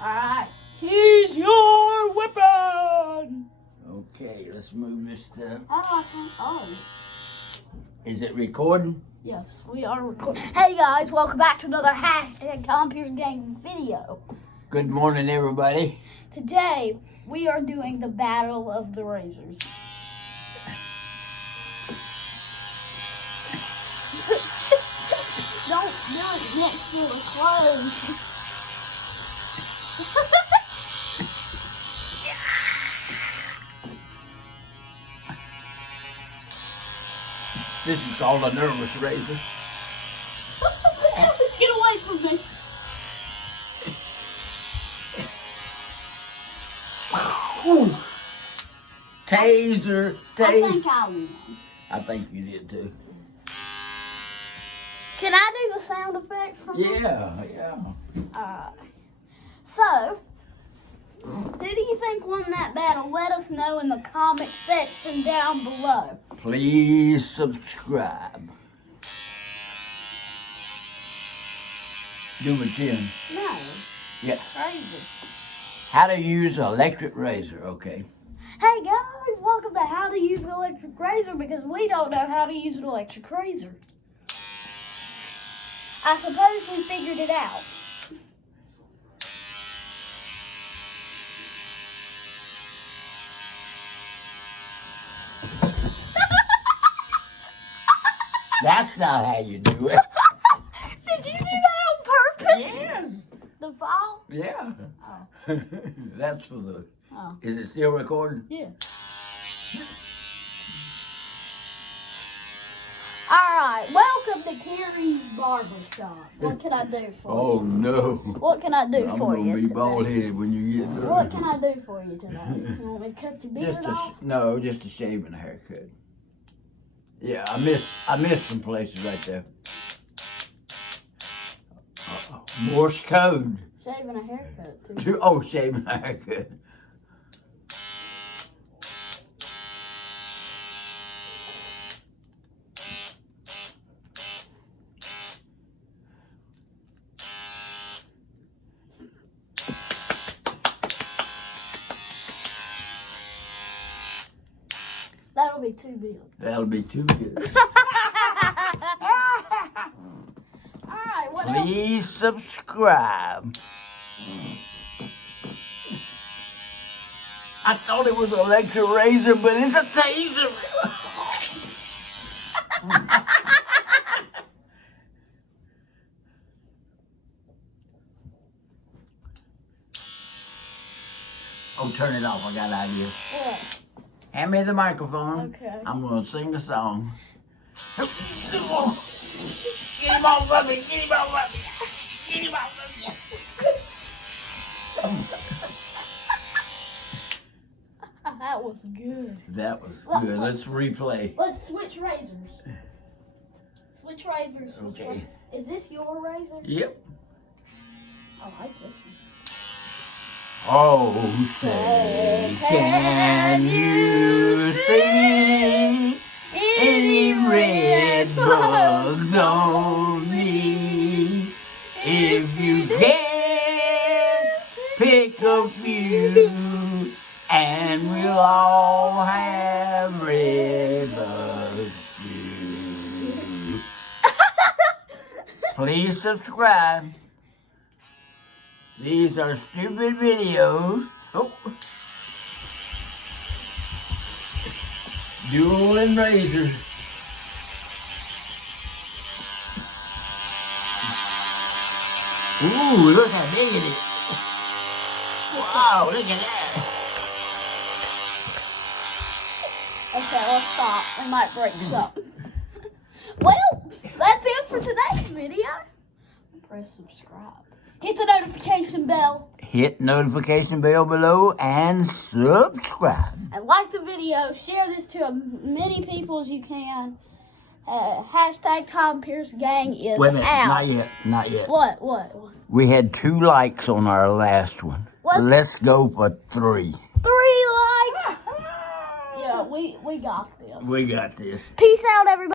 Alright, choose your weapon. Okay, let's move this stuff. How do I turn? Oh. Is it recording? Yes, we are recording. Hey guys, welcome back to another hashtag Tom Pierce Gang video. Good morning, everybody. Today, we are doing the Battle of the Razors. Don't do it next to the clothes. This is called a nervous razor. Get away from me. Whew. Taser, I think I won. I think you did too. Can I do the sound effects from Yeah. So, who do you think won that battle? Let us know in the comment section down below. Please subscribe. Do it again. No, Yeah. crazy. How to use an electric razor, okay. Hey guys, welcome to How to Use an Electric Razor, because we don't know how to use an electric razor. I suppose we figured it out. That's not how you do it. Did you do that on purpose? Yes. The fall? Yeah. Oh. That's for the... Oh. Is it still recording? Yeah. Alright, welcome to Carrie's Barber Shop. What can I do for Oh, you? no. What can I do I'm for going you to be today? bald-headed when you get through. What can I do for you today? You want me to cut your beard off? No, just a shave and a haircut. Yeah, I missed some places right there. Morse code. Shaving a haircut too. Oh, shaving a haircut. That'll be 2 bills. That'll be too good. Alright, what else? Please subscribe. I thought it was an electric razor, but it's a taser. Oh, turn it off. I got an idea. What? Hand me the microphone. Okay. I'm going to sing a song. Get him off of me. Get him off of me. Get him off of me. That was good. That was good. Let's replay. Let's switch razors. Switch razors. Switch Okay. razors. Is this your razor? Yep. I like this one. Oh, say, can you see any red bugs on me? If you can, pick a few, and we'll all have red bugs too. Please subscribe. These are stupid videos. Oh. Dueling razors. Ooh, look how big it is. Wow, look at that. Okay, let's stop. We might break something. Well, that's it for today's video. Press subscribe. Hit the notification bell. Hit notification bell below and subscribe. And like the video. Share this to as many people as you can. Hashtag Tom Pierce Gang is Wait a minute, out. not yet, not yet. What? We had 2 likes on our last one. What? Let's go for 3. 3 likes. Yeah, we got this. We got this. Peace out, everybody.